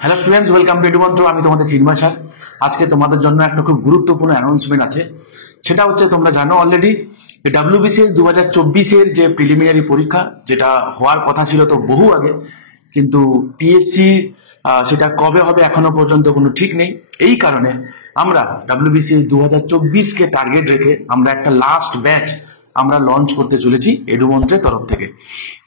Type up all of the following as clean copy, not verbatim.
Hello students, welcome to Edumantra. আমি তোমাদের চিন্ময় sir. আজকে তোমাদের জন্য একটা খুব গুরুত্বপূর্ণ অ্যানাউন্সমেন্ট আছে। সেটা হচ্ছে, তোমরা জানো অলরেডি ডাব্লিউবিসিএস 2024-এর যে প্রিলিমিনারি পরীক্ষা, যেটা হওয়ার কথা ছিল তো বহু আগে, কিন্তু পিএসসি সেটা কবে হবে এখনো পর্যন্ত কোনো ঠিক নেই। এই কারণে আমরা ডাব্লিউবিসিএস 2024-কে টার্গেট রেখে আমরা একটা লাস্ট ব্যাচ আমরা লঞ্চ করতে চলেছি এডুমন্ত্রের তরফ থেকে।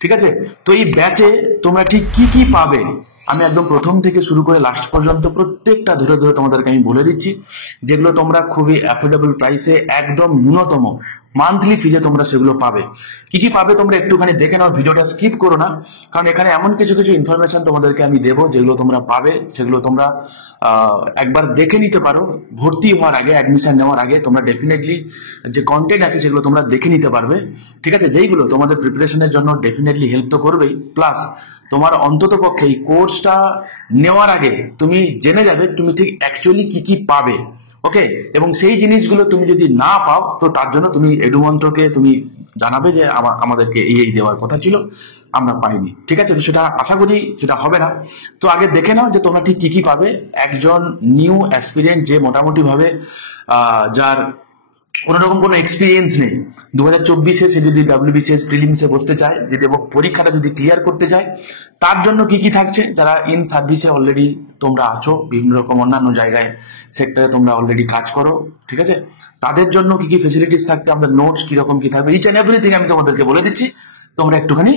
ঠিক আছে, তো এই ব্যাচে তোমরা ঠিক কি কি পাবে আমি একদম প্রথম থেকে শুরু করে লাস্ট পর্যন্ত প্রত্যেকটা ধরে ধরে তোমাদেরকে আমি বলে দিচ্ছি, যেগুলো তোমরা খুবই অ্যাফোর্ডেবল প্রাইসে একদম ন্যূনতম মান্থলি ফিজে তোমরা সেগুলো পাবে। কি কি পাবে তোমরা একটুখানি দেখে নাও, ভিডিওটা স্কিপ করো না, কারণ এখানে এমন কিছু কিছু ইনফরমেশন তোমাদেরকে আমি দেবো যেগুলো তোমরা পাবে, সেগুলো তোমরা একবার দেখে নিতে পারো। ভর্তি হওয়ার আগে, অ্যাডমিশন নেওয়ার আগে তোমরা ডেফিনেটলি যে কন্টেন্ট আছে সেগুলো তোমরা দেখে নিতে পারবে। ঠিক আছে, যেইগুলো তোমাদের প্রিপারেশনের জন্য ডেফিনেটলি হেল্প তো করবেই, প্লাস তোমার অন্তত পক্ষে এই কোর্সটা নেওয়ার আগে তুমি জেনে যাবে তুমি ঠিক অ্যাকচুয়ালি কি কি পাবে। ওকে, এবং সেই জিনিসগুলো তুমি যদি না পাও তো তার জন্য তুমি এডুমন্ত্রকে তুমি জানাবে যে আমাদেরকে এই দেওয়ার কথা ছিল, আমরা পাইনি। ঠিক আছে, তো সেটা আশা করি সেটা হবে না। তো আগে দেখে নাও যে তোমরা ঠিক কি কি পাবে। একজন নিউ অ্যাসপিরিয়েন্ট, যে মোটামুটি ভাবে যার কোনো রকম কোনো এক্সপিরিয়েন্স নেই, 2024-এ সে যদি ডাব্লিউবিসিএস প্রিলিমসে বসতে চায়, যদি পরীক্ষাটা যদি ক্লিয়ার করতে চায়, তার জন্য কি কি থাকছে। যারা ইন সার্ভিসে অলরেডি তোমরা আছো, বিভিন্ন রকম অন্যান্য জায়গায় সেক্টরে তোমরা অলরেডি কাজ করো, ঠিক আছে, তাদের জন্য কি কি ফেসিলিটিস থাকছে, আমাদের নোটস কিরকম কি থাকবে, ইচ অ্যান্ড এভরিথিং আমি তোমাদেরকে বলে দিচ্ছি। তোমরা একটুখানি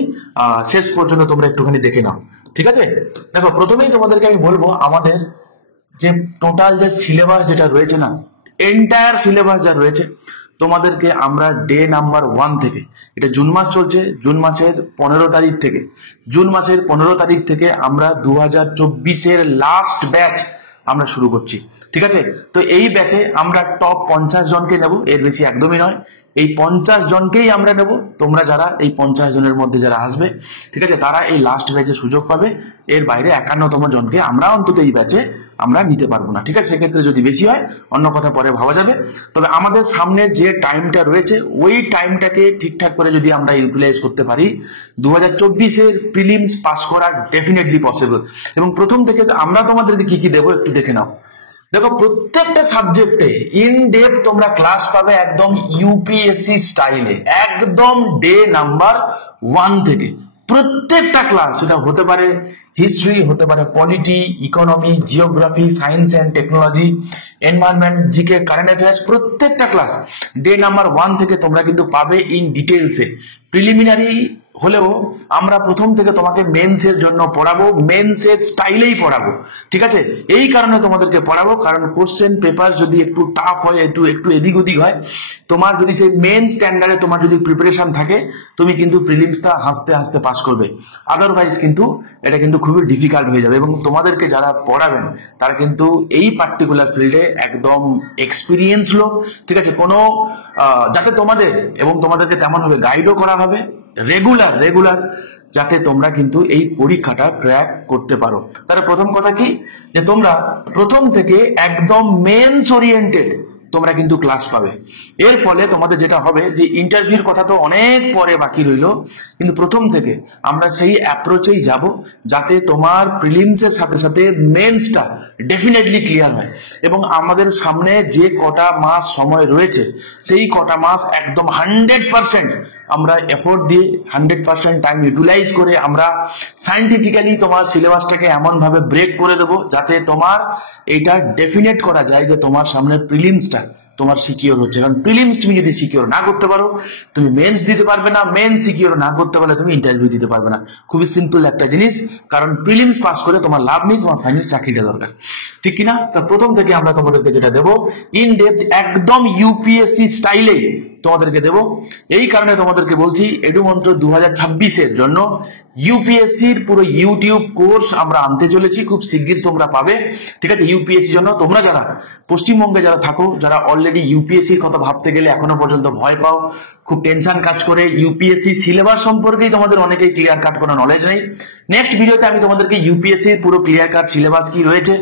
শেষ পর্যন্ত তোমরা একটুখানি দেখে নাও। ঠিক আছে, দেখো প্রথমেই তোমাদেরকে আমি বলবো, আমাদের যে টোটাল যে সিলেবাস যেটা রয়েছে না, এন্টায়ার সিলেবাস যা রয়েছে তোমাদেরকে আমরা ডে নাম্বার 1 থেকে, এটা জুন মাস চলছে, জুন মাসের 15 তারিখ থেকে আমরা 2024-এর লাস্ট ব্যাচ আমরা শুরু করছি। ঠিক আছে, তো এই ব্যাচে আমরা টপ 50 জনকে নেব, এর বেশি একদমই নয়। এই 50 জনকেই আমরা নেব। তোমরা যারা এই 50 জনের মধ্যে যারা আসবে, ঠিক আছে, তারা এই লাস্ট ব্যাচে সুযোগ পাবে। এর বাইরে 51তম জনকে আমরা অন্তত এই ব্যাচে আমরা নিতে পারবো না। ঠিক আছে, সেক্ষেত্রে যদি বেশি হয় অন্য কথা পরে ভাবা যাবে। তবে আমাদের সামনে যে টাইমটা রয়েছে, ওই টাইমটাকে ঠিকঠাক করে যদি আমরা ইউটিলাইজ করতে পারি, 2024-এর প্রিলিমস পাস করা ডেফিনেটলি পসিবল। এবং প্রথম থেকে আমরা তোমাদেরকে কি কি দেবো একটু দেখে নাও। দেখো, প্রত্যেকটা সাবজেক্টে ইন ডেপথ তোমরা ক্লাস পাবে একদম ইউপিএসসি স্টাইলে, একদম ডে নাম্বার 1 থেকে। প্রত্যেকটা ক্লাস, সেটা হতে পারে হিস্ট্রি, হতে পারে polity, economy, geography, science and technology, environment, GK, current affairs, প্রত্যেকটা ক্লাস ডে নাম্বার 1 থেকে তোমরা কিন্তু পাবে ইন ডিটেলসে। প্রিলিমিনারি হলেও আমরা প্রথম থেকে তোমাকে মেন্সের জন্য পড়াবো, মেন্সের স্টাইলেই পড়াবো। ঠিক আছে, এই কারণে তোমাদেরকে পড়াবো, কারণ কোশ্চেন পেপার যদি একটু টাফ হয়, একটু এদিক ওদিক হয়, তোমার যদি সেই মেন স্ট্যান্ডার্ডে তোমার যদি প্রিপারেশন থাকে, তুমি কিন্তু প্রিলিমসটা হাসতে হাসতে পাস করবে। আদারওয়াইজ কিন্তু এটা কিন্তু খুবই ডিফিকাল্ট হয়ে যাবে। এবং তোমাদেরকে যারা পড়াবেন তারা কিন্তু এই পার্টিকুলার ফিল্ডে একদম এক্সপিরিয়েন্স লোক। ঠিক আছে, কোনো যাতে তোমাদের এবং তোমাদেরকে তেমন ভাবে গাইডও করা হবে রেগুলার, যাতে তোমরা কিন্তু এই পরীক্ষাটা ক্র্যাক করতে পারো। তার প্রথম কথা কি, যে তোমরা প্রথম থেকে একদম মেন্স ওরিয়েন্টেড তোমরা কিন্তু ক্লাস পাবে। এর ফলে তোমাদের যেটা হবে, যে ইন্টারভিউর কথা তো অনেক পরে বাকি রইলো, কিন্তু প্রথম থেকে আমরা সেই অ্যাপ্রোচেই যাব, যাতে তোমার প্রিলিমসের সাথে সাথে মেন্সটা ডেফিনেটলি ক্লিয়ার হয়। এবং আমাদের সামনে যে কটা মাস সময় রয়েছে, সেই কটা মাস একদম 100% আমরা এফোর্ট দিয়ে 100% টাইম ইউটিলাইজ করে আমরা সায়েন্টিফিক্যালি তোমার সিলেবাসটাকে এমন ভাবে ব্রেক করে দেবো, যাতে তোমার এইটা ডেফিনেট করা যায় যে তোমার সামনে প্রিলিমসটা তোমার সিকিউর হচ্ছে। কারণ প্রিলিমস তুমি যদি সিকিউর না করতে পারো, তুমি মেন্স দিতে পারবে না, মেন্স সিকিউর না করতে পারলে তুমি ইন্টারভিউ দিতে পারবে না। খুবই সিম্পল একটা জিনিস, কারণ প্রিলিমস পাস করে তোমার লাভ নেই, তোমার ফাইনাল চাকরিটা দরকার। ঠিক কিনা? তা প্রথম থেকে আমরা তোমাদেরকে যেটা দেবো, ইন ডেপথ একদম ইউপিএসসি স্টাইলে তোমাদেরকে দেবো। এই কারণে তোমাদেরকে বলছি, এডুমন্ত্র 2026-এর জন্য ইউপিএসসির পুরো ইউটিউব কোর্স আমরা আনতে চলেছি, খুব শিগগির তোমরা পাবে। ঠিক আছে, ইউপিএসসির জন্য তোমরা যারা পশ্চিমবঙ্গে যারা থাকো, যারা অলরেডি ইউপিএসসির কথা ভাবতে গেলে এখনো পর্যন্ত ভয় পাও, খুব টেনশন কাজ করে, ইউপিএসসি সিলেবাস সম্পর্কেই তোমাদের অনেকেই ক্লিয়ার কাট কোনো নলেজ নেই, নেক্সট ভিডিওতে আমি তোমাদেরকে ইউপিএসসির পুরো ক্লিয়ার কাট সিলেবাস কি রয়েছে,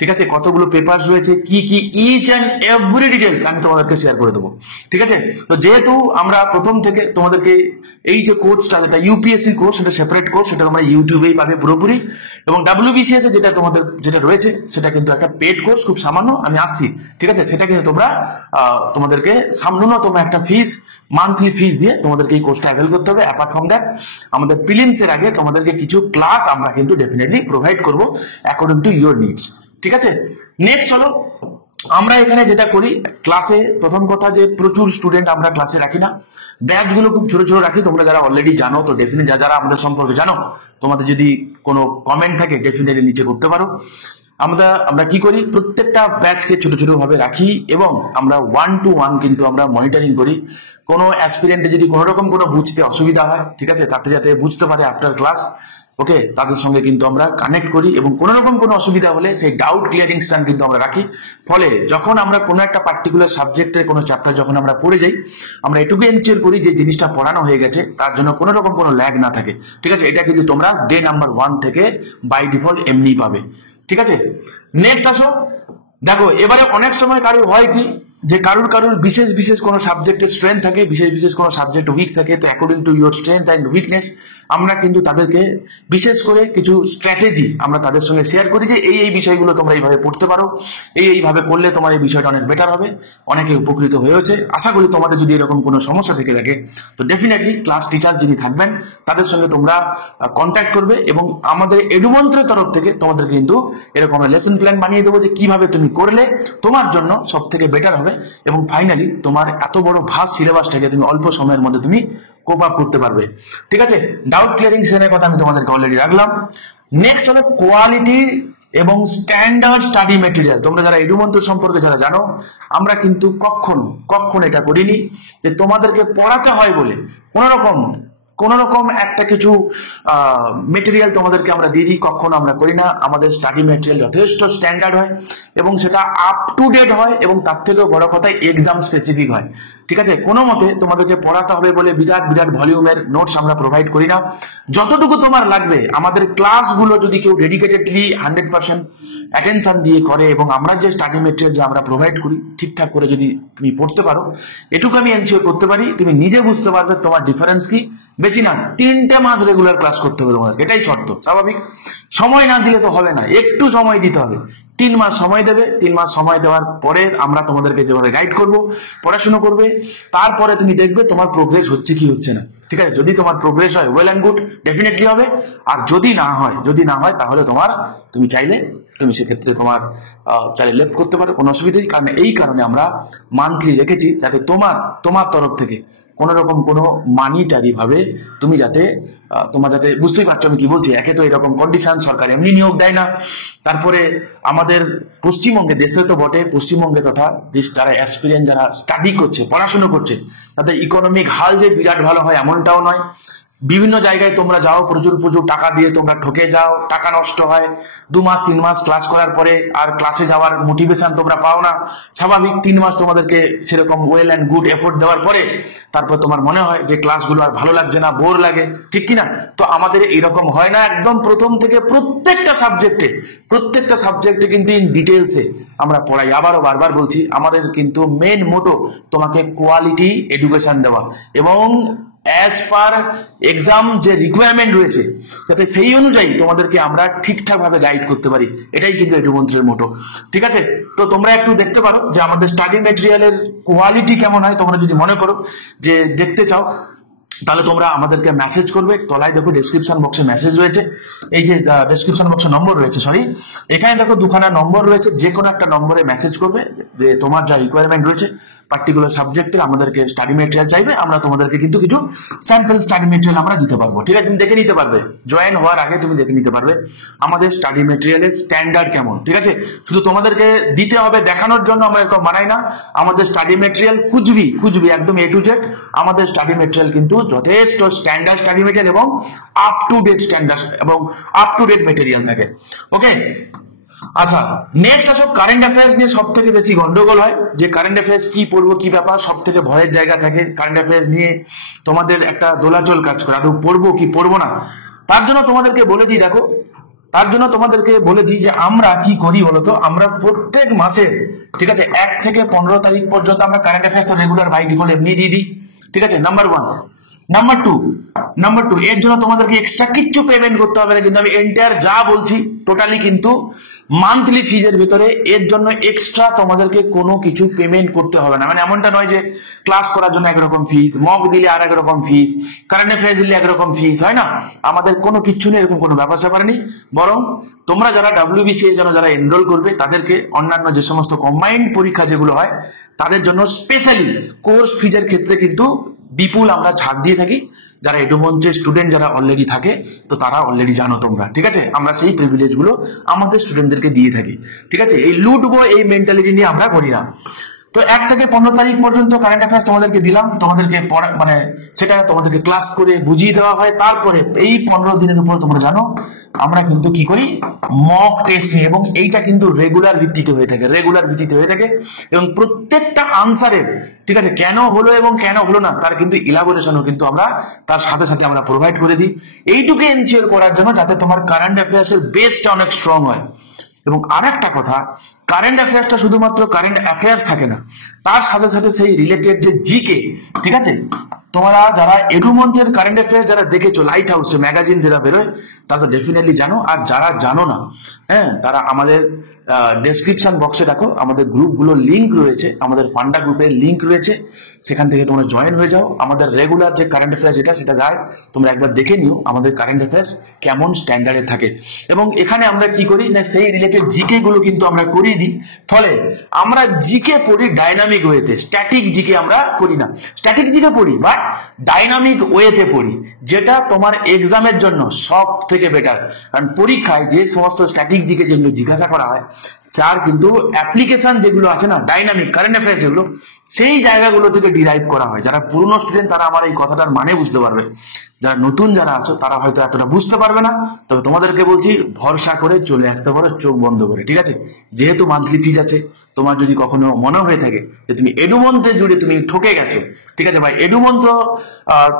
ঠিক আছে, কতগুলো পেপার রয়েছে, কি কি ইচ অ্যান্ড এভরি ডিটেলস আমি তোমাদেরকে শেয়ার করে দেবো। ঠিক আছে, তো যেহেতু আমরা প্রথম থেকে তোমাদেরকে এই যে কোর্সটা, যেটা ইউপিএসসি কোর্স, সেটা সেপারেট কোর্স, সেটা তোমরা ইউটিউবেই পাবে পুরোপুরি, এবং ডাব্লিউবিসিএস এ যেটা তোমাদের যেটা রয়েছে সেটা কিন্তু একটা পেড কোর্স, খুব সামান্য, আমি আসছি। ঠিক আছে, সেটা কিন্তু তোমরা তোমাদেরকে ন্যূনতম একটা ফিস, মান্থলি ফিস দিয়ে তোমাদেরকে এই কোর্সটা অ্যাভেল করতে হবে। অ্যাপার্ট ফ্রম দ্যাট, আমাদের প্রিলিমস এর আগে তোমাদেরকে কিছু ক্লাস আমরা কিন্তু ডেফিনেটলি প্রোভাইড করবো অ্যাকর্ডিং টু ইউর নিডস। ঠিক আছে, নেক্সট চলো, আমরা এখানে যেটা করি ক্লাসে, প্রথম কথা যে প্রচুর স্টুডেন্ট আমরা ক্লাসে রাখি না, ব্যাচ গুলো খুব ছোট ছোট রাখি। তোমরা যারা অলরেডি জানো, তো ডেফিনেটলি যারা আমাদের সম্পর্কে জানো, তোমাদের যদি কোনো কমেন্ট থাকে ডেফিনেটলি নিচে করতে পারো। আমরা কি করি, প্রত্যেকটা ব্যাচকে ছোট ছোট ভাবে রাখি, এবং আমরা 1 to 1 কিন্তু আমরা মনিটরিং করি। কোনো অ্যাসপিরেন্টে যদি কোনো রকম কোনো বুঝতে অসুবিধা হয়, ঠিক আছে, তাতে যাতে বুঝতে পারে আফটার ক্লাস, ওকে, তাদের সঙ্গে কিন্তু আমরা কানেক্ট করি, এবং কোনো রকম কোনো অসুবিধা হলে সেই ডাউট ক্লিয়ারিং সেশন কিন্তু আমরা রাখি। ফলে যখন আমরা কোনো একটা পার্টিকুলার সাবজেক্টের কোনো চ্যাপ্টার যখন আমরা পড়ে যাই, আমরা এটুকু এনশিওর করি যে জিনিসটা পড়ানো হয়ে গেছে, তার জন্য কোনো রকম কোনো ল্যাগ না থাকে। ঠিক আছে, এটা কিন্তু তোমরা ডে নাম্বার 1 থেকে বাই ডিফল্ট এমনি পাবে। ঠিক আছে, নেক্সট আসো, দেখো এবারে অনেক সময় কারোর হয় কি, যে কারোর বিশেষ বিশেষ কোনো সাবজেক্টের স্ট্রেংথ থাকে, বিশেষ বিশেষ কোনো সাবজেক্ট উইক থাকে। তো according to your strength and weakness আমরা কিন্তু তাদেরকে বিশেষ করে কিছু স্ট্র্যাটেজি আমরা তাদের সঙ্গে শেয়ার করি, যে এই বিষয়গুলো তোমরা এইভাবে পড়তে পারো, এইভাবে করলে তোমার এই বিষয়টা অনেক বেটার হবে। অনেকে উপকৃত হয়েছে। আশা করি তোমাদের যদি এরকম কোনো সমস্যা থেকে থাকে, তো ডেফিনেটলি ক্লাস টিচার যিনি থাকবেন তাদের সঙ্গে তোমরা কন্ট্যাক্ট করবে, এবং আমাদের এডুমন্ত্রের তরফ থেকে তোমাদের কিন্তু এরকম লেসন প্ল্যান বানিয়ে দেবো, যে কিভাবে তুমি করলে তোমার জন্য সব থেকে বেটার হবে, এবং ফাইনালি তোমার এত বড় ভাস্ট সিলেবাসটাকে তুমি অল্প সময়ের মধ্যে তুমি কোপ আপ করতে পারবে। ঠিক আছে, ডাউট ক্লিয়ারিং সেশনের কথা আমি তোমাদেরকে অলরেডি রাখলাম। নেক্সট হলো কোয়ালিটি এবং স্ট্যান্ডার্ড স্টাডি মেটেরিয়াল। তোমরা যারা এডুমন্ত্র সম্পর্কে যারা জানো, আমরা কিন্তু কখনো এটা করিনি যে তোমাদেরকে পড়াতে হয় বলে কোন রকম একটা কিছু মেটেরিয়াল তোমাদেরকে আমরা দিয়ে দিই, কখনো আমরা করি না। আমাদের স্টাডি মেটেরিয়াল যথেষ্ট স্ট্যান্ডার্ড হয়, এবং সেটা আপ টু ডেট হয়, এবং তার থেকেও বড় কথা এক্সাম স্পেসিফিক হয়। ঠিক আছে, কোনো মতে তোমাদেরকে পড়াতে হবে বলে বিরাট ভলিউমের নোটস আমরা প্রোভাইড করি না। যতটুকু তোমার লাগবে, আমাদের ক্লাসগুলো যদি কেউ ডেডিকেটেডলি 100% অ্যাটেনশন দিয়ে করে, এবং আমরা যে স্টাডি মেটেরিয়াল যে আমরা প্রোভাইড করি ঠিকঠাক করে যদি তুমি পড়তে পারো, এটুকু আমি এনশিওর করতে পারি তুমি নিজে বুঝতে পারবে তোমার ডিফারেন্স কি। বেশি না, 3টে মাস রেগুলার ক্লাস করতে হবে তোমাদের, এটাই শর্ত। স্বাভাবিক, সময় না দিলে তো হবে না, একটু সময় দিতে হবে। 3 মাস সময় দেবে। 3 মাস সময় দেওয়ার পরে আমরা তোমাদেরকে যেভাবে গাইড করব, পড়াশোনা করবে, তারপরে তুমি দেখবে তোমার প্রোগ্রেস হচ্ছে কি হচ্ছে না। ঠিক আছে, যদি তোমার প্রোগ্রেস হয় ওয়েল অ্যান্ড গুড, ডেফিনেটলি হবে। আর যদি না হয় তাহলে তুমি চাইলে তুমি সেক্ষেত্রে চাইলে লেফট করতে পারো, কোনো অসুবিধা নেই। কারণ এই কারণে আমরা মান্থলি রেখেছি, যাতে তোমার তরফ থেকে কোনো রকম কোনো মানিটারি ভাবে তুমি যাতে বুঝতেই পারছো আমি কি বলছি। একে তো এরকম কন্ডিশন, সরকার এমনি নিয়োগ দেয় না। তারপরে আমাদের পশ্চিমবঙ্গে, দেশে তো বটে, পশ্চিমবঙ্গে তথা যারা এক্সপিরিয়েন্স, যারা স্টাডি করছে, পড়াশোনা করছে, তাদের ইকোনমিক হাল যে বিরাট ভালো হয় এমনটাও নয়। বিভিন্ন জায়গায় তোমরা যাও, প্রচুর টাকা দিয়ে তোমরা ঠকে যাও, টাকা নষ্ট হয়। 2 মাস 3 মাস ক্লাস করার পরে আর ক্লাসে যাওয়ার মোটিভেশন তোমরা পাও না। স্বাভাবিক, 3 মাস তোমাদেরকে সেরকম ওয়েল অ্যান্ড গুড এফোর্ট দেওয়ার পরে তারপর তোমার মনে হয় যে ক্লাসগুলো আর ভালো লাগছে না, বোর লাগে, ঠিক কিনা? তো আমাদের এরকম হয় না। একদম প্রথম থেকে প্রত্যেকটা সাবজেক্টে কিন্তু ইন ডিটেলসে আমরা পড়াই। আবারও বারবার বলছি, আমাদের কিন্তু মেন মোটো তোমাকে কোয়ালিটি এডুকেশন দেওয়া, এবং অ্যাজ পার এক্সাম যে রিকোয়ারমেন্ট রয়েছে, যাতে সেই অনুযায়ী তোমাদেরকে আমরা ঠিকঠাক ভাবে গাইড করতে পারি, এটাই কিন্তু এডুমন্ত্রের মোটো। ঠিক আছে, তো তোমরা একটু দেখতে পারো যে আমাদের স্টাডি মেটেরিয়ালের কোয়ালিটি কেমন হয়। তোমরা যদি মনে করো যে দেখতে চাও, তাহলে তোমরা আমাদেরকে মেসেজ করবে। তলায় দেখো ডেসক্রিপশন বক্সে মেসেজ রয়েছে, এই যে ডেসক্রিপশন বক্সে নম্বর রয়েছে, এখানে দেখো 2খানা নম্বর রয়েছে। যে কোনো একটা নম্বরে মেসেজ করবে যে তোমার যা রিকোয়ারমেন্ট রয়েছে পার্টিকুলার সাবজেক্টে, আমাদেরকে স্টাডি মেটেরিয়াল চাইবে, আমরা তোমাদেরকে কিন্তু কিছু স্যাম্পল স্টাডি মেটেরিয়াল আমরা দিতে পারবো। ঠিক আছে, তুমি দেখে নিতে পারবে, জয়েন হওয়ার আগে তুমি দেখে নিতে পারবে আমাদের স্টাডি মেটেরিয়ালের স্ট্যান্ডার্ড কেমন। ঠিক আছে, শুধু তোমাদেরকে দিতে হবে দেখানোর জন্য আমরা এরকম বানাই না। আমাদের স্টাডি মেটেরিয়াল কুচবি একদম A to Z। আমাদের স্টাডি মেটেরিয়াল কিন্তু যথেষ্ট স্ট্যান্ডার্ড স্টাডি মেটেরিয়াল, এবং আপ টু ডেট স্ট্যান্ডার্ড এবং আপ টু ডেট মেটেরিয়াল থাকে। ওকে, আচ্ছা, নেক্সট আসো কারেন্ট অ্যাফেয়ার্স নিয়ে। সব থেকে বেশি গন্ডগোল হয় যে কারেন্ট অ্যাফেয়ার্স কি পড়বো, কি ব্যাপার, সব থেকে ভয়ের জায়গা থাকে। কারেন্ট অ্যাফেয়ার্স নিয়ে তোমাদের একটা দোলাচল কাজ করে, আদৌ পড়বো কি পড়বো না। তার জন্য তোমাদেরকে বলে দিই, দেখো তার জন্য তোমাদেরকে বলে দিই যে আমরা কি করি বলতো, আমরা প্রত্যেক মাসে, ঠিক আছে, 1 থেকে 15 তারিখ পর্যন্ত আমরা current affairs regular by default এমনি দিয়ে দিই, ঠিক আছে, নাম্বার 1। নাম্বার টু এর জন্য তোমাদেরকে এক্সট্রা কিচ্ছু পেমেন্ট করতে হবে না, কিন্তু আমি এন্টায়ার যা বলছি টোটালি কিন্তু মান্থলি ফিজের ভিতরে, এর জন্য এক্সট্রা তোমাদেরকে কোনো কিছু পেমেন্ট করতে হবে না। মানে এমনটা নয় যে ক্লাস করার জন্য একরকম ফিস, মক দিলে আর একরকম ফিস, কারেন্ট অ্যাফেয়ার্স দিলে একরকম ফিস, হয় না? আমাদের কোনো কিচ্ছু নেই, এরকম কোনো ব্যাপার স্যাপার নেই। বরং তোমরা যারা WBCS এর জন্য যারা এনরোল করবে তাদেরকে অন্যান্য যে সমস্ত কম্বাইন্ড পরীক্ষা যেগুলো হয় তাদের জন্য স্পেশালি কোর্স ফিজের ক্ষেত্রে কিন্তু বিপুল আমরা ছাড় দিয়ে থাকি। যারা এডুমঞ্চের স্টুডেন্ট যারা অলরেডি থাকে, তো তারা অলরেডি জানো তোমরা, ঠিক আছে, আমরা সেই প্রিভিলেজ গুলো আমাদের স্টুডেন্টদেরকে দিয়ে থাকি, ঠিক আছে। এই লুটবো এই মেন্টালিটি নিয়ে আমরা করি না। তো 1 থেকে 15 তারিখ পর্যন্ত কারেন্ট অ্যাফেয়ার্স তোমাদেরকে দিলাম, তোমাদেরকে মানে সেটা তোমাদেরকে ক্লাস করে বুঝিয়ে দেওয়া হয়। তারপরে এই 15 দিনের উপর তোমরা জানো আমরা কিন্তু কি করি, মক টেস্ট নিই, এবং এইটা কিন্তু রেগুলার ভিত্তিতে হয়ে থাকে, এবং প্রত্যেকটা আনসারের, ঠিক আছে, কেন হলো এবং কেন হলো না তার কিন্তু ইলাবোরেশনও কিন্তু আমরা তার সাথে সাথে আমরা প্রোভাইড করে দিই, এইটুকু এনশিওর করার জন্য যাতে তোমার কারেন্ট অ্যাফেয়ার্স এর বেসটা অনেক স্ট্রং হয়। এবং আরেকটা কথা, কারেন্ট অ্যাফেয়ার্সটা শুধুমাত্র কারেন্ট অ্যাফেয়ার্স থাকে না, তার সাথে সাথে সেই রিলেটেড যে জিকে, ঠিক আছে, তোমরা যারা এডুমন্থের কারেন্ট অ্যাফেয়ার্স যারা দেখেছো, লাইট হাউস ম্যাগাজিন যেটা বেরোয়, তারা তো ডেফিনেটলি জানো। আর যারা জানো না, হ্যাঁ, তারা আমাদের ডেসক্রিপশন বক্সে দেখো আমাদের গ্রুপগুলোর লিঙ্ক রয়েছে, আমাদের ফান্ডা গ্রুপের লিঙ্ক রয়েছে, সেখান থেকে তোমরা জয়েন হয়ে যাও। আমাদের রেগুলার যে কারেন্ট অ্যাফেয়ার্স সেটা যায়, তোমরা একবার দেখে নিও আমাদের কারেন্ট অ্যাফেয়ার্স কেমন স্ট্যান্ডার্ডে থাকে। এবং এখানে আমরা কি করি না, সেই রিলেটেড জিকে গুলো কিন্তু আমরা করিয়ে দিই। ফলে আমরা জিকে পড়ি ডাইনামিক ওয়েতে, স্ট্যাটিক জিকে আমরা করি না। স্ট্যাটিক জিকে পড়ি বাট ডাইনামিক ওয়েতে পড়ি, যেটা তোমার এক্সামের জন্য সব থেকে বেটার। কারণ পরীক্ষায় যে সমস্ত স্ট্যাটিক জিকে যেগুলো জিজ্ঞাসা করা হয়, যার কিন্তু অ্যাপ্লিকেশন যেগুলো আছে না, ডাইনামিক কারেন্ট অ্যাফেয়ার্স যেগুলো, সেই জায়গাগুলো থেকে ডিরাইভ করা হয়। যারা পুরনো স্টুডেন্ট তারা আমার এই কথাটার মানে বুঝতে পারবে, যারা নতুন যারা আছো তারা হয়তো এতটা বুঝতে পারবে না। তবে তোমাদেরকে বলছি, ভরসা করে চলে আসতে পারো চোখ বন্ধ করে, ঠিক আছে। যেহেতু মান্থলি ফিজ আছে, তোমার যদি কখনো মনে হয়ে থাকে যে তুমি এডুমন্থে জুড়ে তুমি ঠকে গেছো, ঠিক আছে ভাই, এডুমন্থ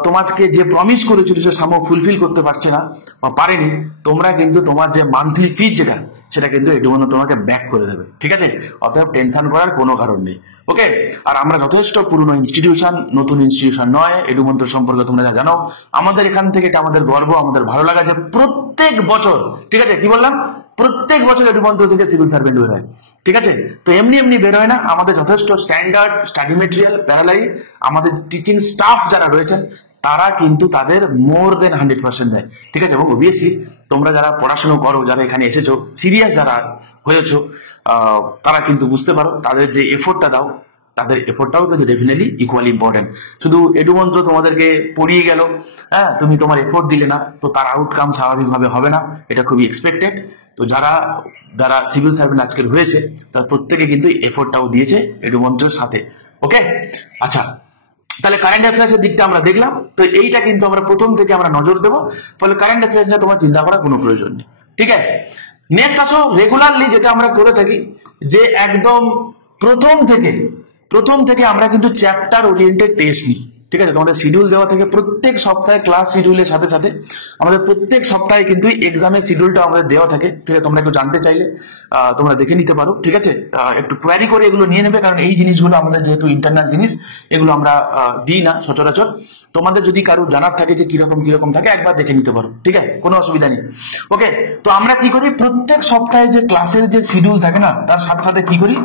তোমাকে যে প্রমিস করেছিল সে সামো ফুলফিল করতে পারছে না বা পারেনি, তোমরা কিন্তু তোমার যে মান্থলি ফিজ যেটা, সেটা কিন্তু এডুমন্থ তোমাকে ব্যাক করে দেবে, ঠিক আছে। অতএব টেনশন করার কোনো কারণ নেই, ওকে। আর আমরা যথেষ্ট পুরনো ইনস্টিটিউশন, নতুন ইনস্টিটিউশন নয়। এডুমন্থ সম্পর্কে তোমরা যা জানো, আমাদের এখান থেকে এটা আমাদের গর্ব, আমাদের ভালো লাগা যে প্রত্যেক বছর, ঠিক আছে, কি বললাম, প্রত্যেক বছর এডুমন্থ থেকে সিভিল সার্ভেন্ট বের হয়, ঠিক আছে। তো এমনি বের হয় না, আমাদের যথেষ্ট স্ট্যান্ডার্ড স্টাডি মেটেরিয়াল, প্যারালাই আমাদের টিচিং স্টাফ যারা রয়েছেন তারা কিন্তু তাদের মোর দেন 100% দেয়, ঠিক আছে। এবং অবভিয়াসলি তোমরা যারা পড়াশোনা করো, যারা এখানে এসেছো, সিরিয়াস যারা হয়েছো, তারা কিন্তু বুঝতে পারো তাদের যে এফোর্টটা দাও, তাদের এফোর্টটাও কিন্তু ডেফিনেটলি ইকুয়ালি ইম্পর্টেন্ট। শুধু এডুমন্ত্র তোমাদেরকে পড়িয়ে গেল, হ্যাঁ, তুমি তোমার এফোর্ট দিলে না, তো তার আউটকাম স্বাভাবিকভাবে হবে না, এটা খুবই এক্সপেক্টেড। তো যারা সিভিল সার্ভেন্ট আজকের হয়েছে, তার প্রত্যেকে কিন্তু এফোর্টটাও দিয়েছে এডুমন্ত্রের সাথে, ওকে। আচ্ছা, তাহলে কারেন্ট অ্যাফেয়ার্স এর দিকটা আমরা দেখলাম। তো এইটা কিন্তু আমরা প্রথম থেকে আমরা নজর দেবো, ফলে কারেন্ট অ্যাফেয়ার্স নিয়ে তোমার চিন্তা করার কোনো প্রয়োজন নেই, ঠিক আছে। নেক্সট আসো, রেগুলারলি যেটা আমরা করে থাকি, যে একদম প্রথম থেকে আমরা কিন্তু চ্যাপ্টার ওরিয়েন্টেড টেস্ট নিই, ঠিক আছে। তোমাদের শিডিউল দেওয়া থেকে প্রত্যেক সপ্তাহে ক্লাস শিডিউলের সাথে সাথে আমাদের প্রত্যেক সপ্তাহে কিন্তু এক্সামের শিডিউলটা আমাদের দেওয়া থাকে, ঠিক আছে। তোমরা একটু জানতে চাইলে তোমরা দেখে নিতে পারো, ঠিক আছে। একটু কোয়ারি করে এগুলো নিয়ে নেবে, কারণ এই জিনিসগুলো আমাদের যেহেতু ইন্টারনাল জিনিস, এগুলো আমরা দিই না সচরাচর। তোমাদের যদি কারো জানার থাকে যে কিরকম থাকে, একবার দেখে নিতে পারো, ঠিক আছে, কোনো অসুবিধা নেই, ওকে। তো আমরা কি করি, প্রত্যেক সপ্তাহে যে ক্লাসের যে শিডিউল থাকে না, তার সাথে সাথে কি করি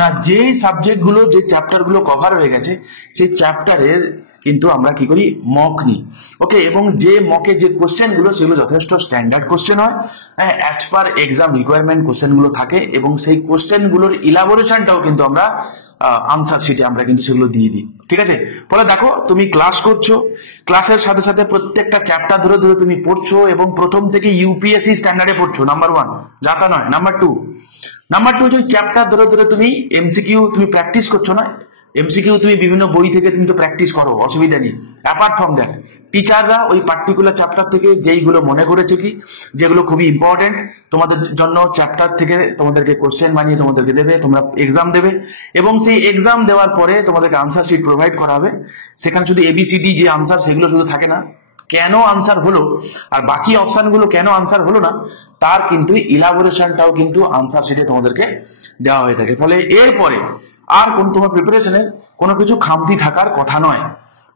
না, যে সাবজেক্ট গুলো, যে চ্যাপ্টার গুলো কভার হয়ে গেছে, সেই চ্যাপ্টারের কিন্তু আমরা কি করি, মক নিই, ওকে। এবং যে মকে যে কোশ্চেন গুলো, সেগুলো যথেষ্ট স্ট্যান্ডার্ড কোশ্চেন হয়, হ্যাঁ, as per exam requirement question গুলো থাকে, এবং সেই কোশ্চেন গুলোর ইলাবোরেশনটাও কিন্তু আমরা আনসার শিটে আমরা কিন্তু সেগুলো দিয়ে দিই, ঠিক আছে। ফলে দেখো, তুমি ক্লাস করছো, ক্লাসের সাথে সাথে প্রত্যেকটা চ্যাপ্টার ধরে ধরে তুমি পড়ছো, এবং প্রথম থেকে ইউপিএসসি স্ট্যান্ডার্ডে পড়ছো, নাম্বার 1, যাতা নয়। নাম্বার টু যে চ্যাপ্টার ধরে ধরে তুমি এমসিকিউ তুমি প্র্যাকটিস করছো না, এমসিকিউ তুমি বিভিন্ন বই থেকে তুমি তো প্র্যাকটিস করো, অসুবিধা নেই। অ্যাপার্ট ফ্রম দ্যাট, টিচাররা ওই পার্টিকুলার চ্যাপ্টার থেকে যেইগুলো মনে করেছে কি, যেগুলো খুবই ইম্পর্টেন্ট তোমাদের জন্য, চ্যাপ্টার থেকে তোমাদেরকে কোশ্চেন বানিয়ে তোমাদেরকে দেবে, তোমরা এক্সাম দেবে, এবং সেই এক্সাম দেওয়ার পরে তোমাদেরকে আনসার শিট প্রোভাইড করা হবে। সেখানে শুধু এবিসিডি যে আনসার, সেগুলো শুধু থাকে না, কেন আনসার হলো আর বাকি অপশনগুলো কেন আনসার হলো না, তার কিন্তু ইলাবোরেশনটাও কিন্তু আনসার শিটে তোমাদেরকে দেওয়া হয়ে থাকে। ফলে এরপরে আর কোন তোমার প্রিপারেশনের কোনো কিছু খামতি থাকার কথা নয়।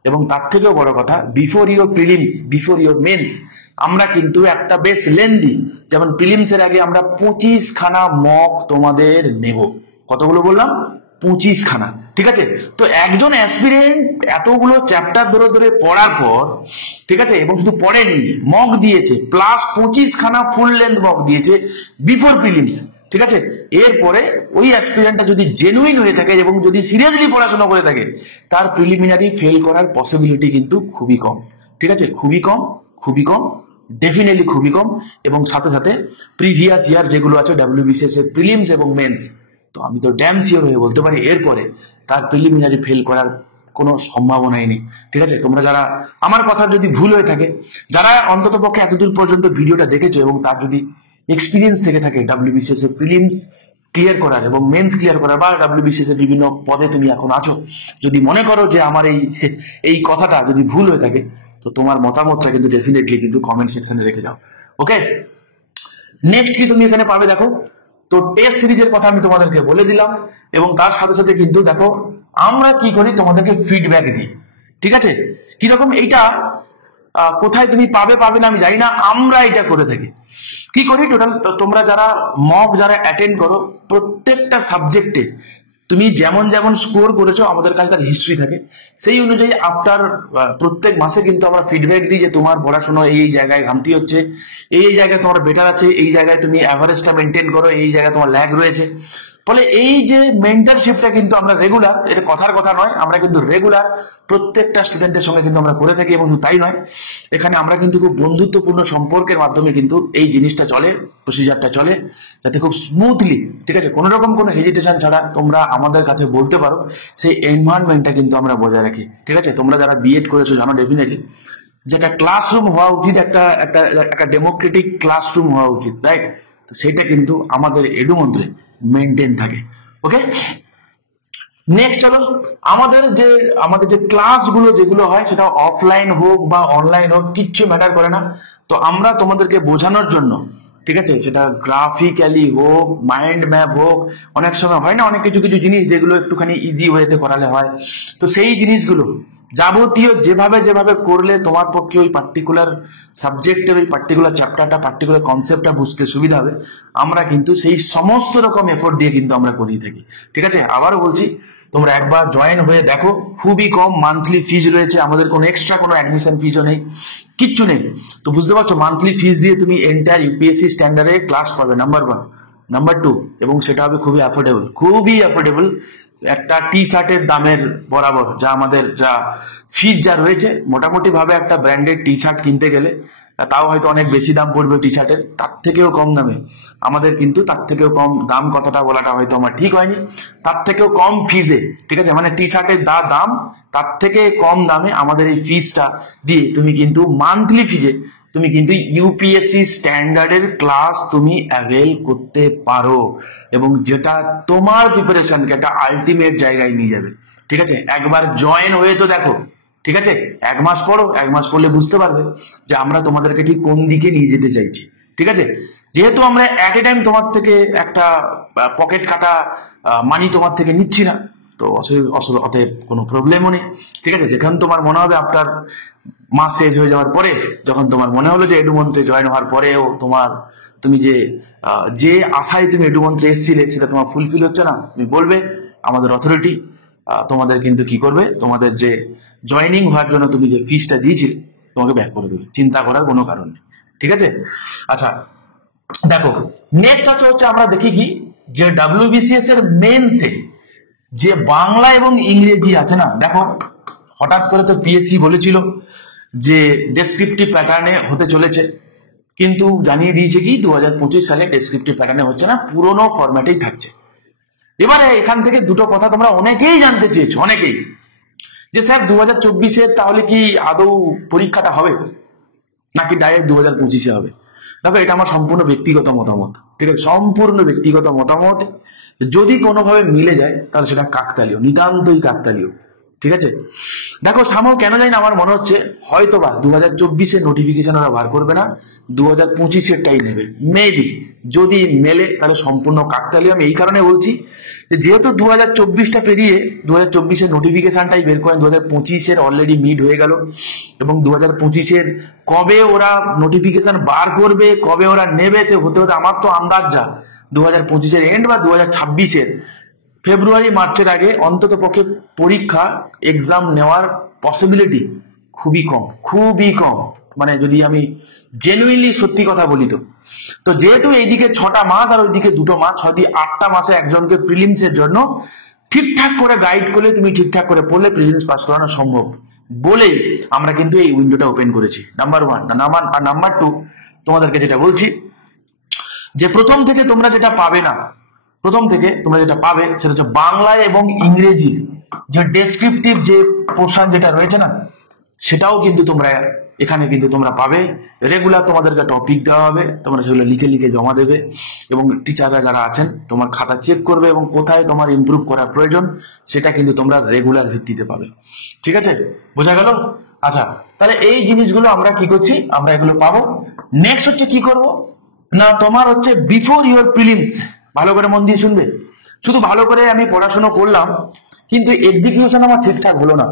এবং তার থেকেও বড় কথা, before your prelims, before your mains, আমরা কিন্তু একটা বেশ লেন্দি, যেমন প্রিলিমস এর আগে আমরা 25 খানা মক তোমাদের নেব। কতগুলো বললাম? 25 খানা, ঠিক আছে? তো একজন অ্যাসপিরেন্ট এতগুলো চ্যাপ্টার ধরে ধরে পড়ার পর, ঠিক আছে, এবং শুধু পড়েনি, মক দিয়েছে, প্লাস 25 খানা ফুল লেন্থ মক দিয়েছে বিফোর প্রিলিমস, ঠিক আছে? এরপরে ওই অ্যাসপিরেন্টটা যদি জেনুইন হয়ে থাকে এবং যদি সিরিয়াসলি পড়াশোনা করে থাকে, তার প্রিলিমিনারি ফেল করার পসিবিলিটি কিন্তু খুবই কম, ঠিক আছে? খুবই কম, খুবই কম, ডেফিনেটলি খুবই কম। এবং সাথে সাথে প্রিভিয়াস ইয়ার যেগুলো আছে ডাব্লিউবিসিএস এর প্রিলিমস এবং মেন্স, তো আমি তো ড্যাম শিওর হয়ে বলতে পারি এরপরে তার প্রিলিমিনারি ফেল করার কোনো সম্ভাবনাই নেই, ঠিক আছে? তোমরা যারা, আমার কথা যদি ভুল হয়ে থাকে, যারা অন্তত পক্ষে এতদূর পর্যন্ত ভিডিওটা দেখেছো এবং তার যদি এক্সপিরিয়েন্স থেকে থাকে ডাব্লিউবিসিএস এর প্রিলিমস ক্লিয়ার করার এবং মেন্স ক্লিয়ার করার, বা ডাব্লিউবিসিএস এর বিভিন্ন পদে তুমি এখন আছো, যদি মনে করো যে আমার এই কথাটা যদি ভুল হয়ে থাকে, তো তোমার মতামতটা কিন্তু ডেফিনেটলি কিন্তু কমেন্ট সেকশনে রেখে যাও। ওকে, নেক্সট কি তুমি এখানে পাবে দেখো, তো টেস্ট সিরিজের কথা আমি তোমাদেরকে বলে দিলাম, এবং তার সাথে সাথে কিন্তু দেখো আমরা কি করি, তোমাদেরকে ফিডব্যাক দিই, ঠিক আছে? কিরকম এইটা কোথায় তুমি পাবে পাবে না আমি জানি না, আমরা এটা করে থাকি। কি করি, টোটাল তোমরা যারা মক যারা অ্যাটেন্ড করো, প্রত্যেকটা সাবজেক্টে তুমি যেমন যেমন স্কোর করেছো আমাদের কাছে তার হিস্ট্রি থাকে, সেই অনুযায়ী আফটার প্রত্যেক মাসে কিন্তু আমরা ফিডব্যাক দিই যে তোমার পড়াশোনা এই জায়গায় ঘামতি হচ্ছে, এই জায়গায় তোমার বেটার আছে, এই জায়গায় তুমি অ্যাভারেজটা মেনটেন করো, এই জায়গায় তোমার ল্যাগ রয়েছে। ফলে এই যে মেন্টরশিপটা কিন্তু আমরা রেগুলার, এটা কথার কথা নয়, আমরা কিন্তু রেগুলার প্রত্যেকটা স্টুডেন্টের সঙ্গে কিন্তু আমরা করে থাকি। এবং তাই নয়, এখানে আমরা কিন্তু খুব বন্ধুত্বপূর্ণ সম্পর্কের মাধ্যমে কিন্তু এই জিনিসটা চলে, প্রসিজারটা চলে, যাতে খুব স্মুথলি, ঠিক আছে, কোনো রকম কোনো হেজিটেশন ছাড়া তোমরা আমাদের কাছে বলতে পারো, সেই এনভায়রনমেন্টটা কিন্তু আমরা বজায় রাখি, ঠিক আছে? তোমরা যারা বিএড করেছো জানো ডেফিনেটলি, যেটা ক্লাসরুম হওয়া উচিত, একটা একটা একটা ডেমোক্রেটিক ক্লাসরুম হওয়া উচিত, রাইট? তো সেটা কিন্তু আমাদের এডুমন্ত্রে মেনটেন থাকে। ওকে, নেক্সট চলো, আমাদের যে ক্লাসগুলো যেগুলো হয়, সেটা অফলাইন হোক বা অনলাইন হোক, কিচ্ছু ম্যাটার করে না। তো আমরা তোমাদেরকে বোঝানোর জন্য, ঠিক আছে, সেটা গ্রাফিক্যালি হোক, মাইন্ড ম্যাপ হোক, অনেক সময় হয় না অনেক কিছু কিছু জিনিস যেগুলো একটুখানি ইজি ওয়েতে করালে হয়, তো সেই জিনিসগুলো যাবতীয় যেভাবে যেভাবে করলে তোমার পক্ষে ওই পার্টিকুলার সাবজেক্টের ওই পার্টিকুলার চ্যাপ্টারটা, পার্টিকুলার কনসেপ্টটা বুঝতে সুবিধা হবে, আমরা কিন্তু সেই সমস্ত রকম এফোর্ট দিয়ে কিন্তু আমরা করিয়ে থাকি, ঠিক আছে? আবারও বলছি, তোমরা একবার জয়েন হয়ে দেখো, খুবই কম মান্থলি ফিজ রয়েছে আমাদের, কোনো এক্সট্রা কোনো অ্যাডমিশন ফিজও নেই, কিচ্ছু নেই। তো বুঝতে পারছো, মান্থলি ফিজ দিয়ে তুমি এন্টায়ার ইউপিএসসি স্ট্যান্ডার্ডে ক্লাস পাবে, নাম্বার 1, নাম্বার 2, এবং সেটা হবে খুবই অ্যাফোর্ডেবল, খুবই অ্যাফোর্ডেবল, একটা টি শার্টের দামের বরাবর। যা আমাদের যা ফিজ যা রয়েছে, মোটামুটি ভাবে একটা ব্র্যান্ডেড টি শার্ট কিনতে গেলে তাও হয়তো অনেক বেশি দাম পড়বে টি শার্টের, তার থেকেও কম দামে আমাদের কিন্তু, তার থেকেও কম দাম কথাটা বলাটা হয়তো আমার ঠিক হয়নি, তার থেকেও কম ফিজে, ঠিক আছে, মানে টি শার্টের দাম তার থেকে কম দামে আমাদের এই ফিজটা দিয়ে তুমি কিন্তু মান্থলি ফিজে তুমি কিন্তু ইউপিএসসি স্ট্যান্ডার্ডের ক্লাস তুমি অ্যাভেল করতে পারো, এবং যেটা তোমার প্রিপারেশনকে একটা আলটিমেট জায়গায় নিয়ে যাবে, ঠিক আছে? একবার জয়েন হয়ে তো দেখো, ঠিক আছে? 1 মাস পড়ো, 1 মাস পড়লে বুঝতে পারবে যে আমরা তোমাদেরকে ঠিক কোন দিকে নিয়ে যেতে চাইছি, ঠিক আছে? যেহেতু আমরা এট এ টাইম তোমার থেকে একটা পকেট কাটা মানি তোমার থেকে নিচ্ছি না, তো অতএব কোনো প্রবলেমও নেই, ঠিক আছে? যেখানে তোমার মনে হবে আপনার মাস শেষ হয়ে যাওয়ার পরে, যখন তোমার মনে হলো যে এডুমন্ত্রে জয়েন হওয়ার পরেও তুমি যে আশায় তুমি এডুমন্ত্রে এসেছিলে সেটা তোমার ফুলফিল হচ্ছে না, তুমি বলবে, আমাদের অথরিটি তোমাদের কিন্তু কি করবে, তোমাদের যে জয়েনিং হওয়ার জন্য তুমি যে ফিসটা দিয়েছিলে তোমাকে ব্যাক করে দেবে, চিন্তা করার কোনো কারণ নেই, ঠিক আছে? আচ্ছা দেখো, নেক্সট হচ্ছে আমরা দেখি কি, যে ডাব্লিউবিসিএস এর মেনসে যে বাংলা এবং ইংরেজি আছে না, দেখো হঠাৎ করে তো পিএসসি বলেছিল যে ডেসক্রিপটিভ প্যাটার্নে হতে চলেছে, কিন্তু জানিয়ে দিয়েছে কি 2025 সালে ডেসক্রিপটিভ প্যাটার্নে হচ্ছে না, পুরোনো ফরম্যাটেই থাকছে। এবারে এখান থেকে দুটো কথা তোমরা অনেকেই জানতে চেয়েছো, অনেকেই, যে স্যার 2024-এর তাহলে কি আদৌ পরীক্ষাটা হবে নাকি ডাইরেক্ট 2025-এ হবে? দেখো, এটা আমার সম্পূর্ণ ব্যক্তিগত মতামত, ঠিক আছে, সম্পূর্ণ ব্যক্তিগত মতামত। যদি কোনোভাবে মিলে যায় তাহলে সেটা কাকতালীয়, নিতান্তই কাকতালীয়, ঠিক আছে। দেখো সামো কেন জানি না আমার মনে হচ্ছে হয়তো বা 2024-এর নোটিফিকেশন ওরা বার করবে না, 2025-এরটাই নেবে মেবি। যদি মেলে তাহলে সম্পূর্ণ কাকতালীয়। আমি এই কারণে বলছি যে যেহেতু 2024টা পেরিয়ে 2024-এর নোটিফিকেশনটাই বের করেন, 2025-এর অলরেডি মিড হয়ে গেল, এবং 2025-এর কবে ওরা নোটিফিকেশন বার করবে, কবে ওরা নেবে, হতে হতে আমার তো আন্দাজ যা 2025-এর এন্ড বা 2026-এর ফেব্রুয়ারি মার্চের আগে অন্তত পক্ষে পরীক্ষা এক্সাম নেওয়ার পসিবিলিটি খুবই কম, খুবই কম। মানে যদি আমি জেনুইনলি সত্যি কথা বলি তো যেহেতু এইদিকে 6টা মাস আর ওইদিকে 2টো মাস, 6 দিয়ে 8টা মাসে একজনকে প্রিলিমস এর জন্য ঠিকঠাক করে গাইড করলে, তুমি ঠিকঠাক করে পড়লে প্রিলিমস পাস করানো সম্ভব বলেই আমরা কিন্তু এই উইন্ডোটা ওপেন করেছি। নাম্বার 1। নাম্বার 2 তোমাদেরকে যেটা বলছি যে প্রথম থেকে তোমরা যেটা পাবে না, প্রথম থেকে তোমরা যেটা পাবে সেটা হচ্ছে বাংলায় এবং ইংরেজি যে ডেসক্রিপটিভ যে পোর্শন যেটা রয়েছে না, সেটাও কিন্তু তোমরা এখানে কিন্তু তোমরা পাবে। রেগুলার তোমাদেরকে টপিক দেওয়া হবে, তোমরা সেগুলো লিখে লিখে জমা দেবে, এবং টিচাররা যারা আছেন তোমার খাতা চেক করবে, এবং কোথায় তোমার ইমপ্রুভ করার প্রয়োজন সেটা কিন্তু তোমরা রেগুলার ভিত্তিতে পাবে। ঠিক আছে, বোঝা গেল? আচ্ছা, তাহলে এই জিনিসগুলো আমরা কি করছি, আমরা এগুলো পাবো। নেক্সট হচ্ছে কি করব না, তোমার হচ্ছে বিফোর ইউর প্রিলিমস, ভালো করে মন দিয়ে শুনবে। শুধু ভালো করে আমি পড়াশোনা করলাম কিন্তু এক্সিকিউশন আমার ঠিকঠাক হলো না,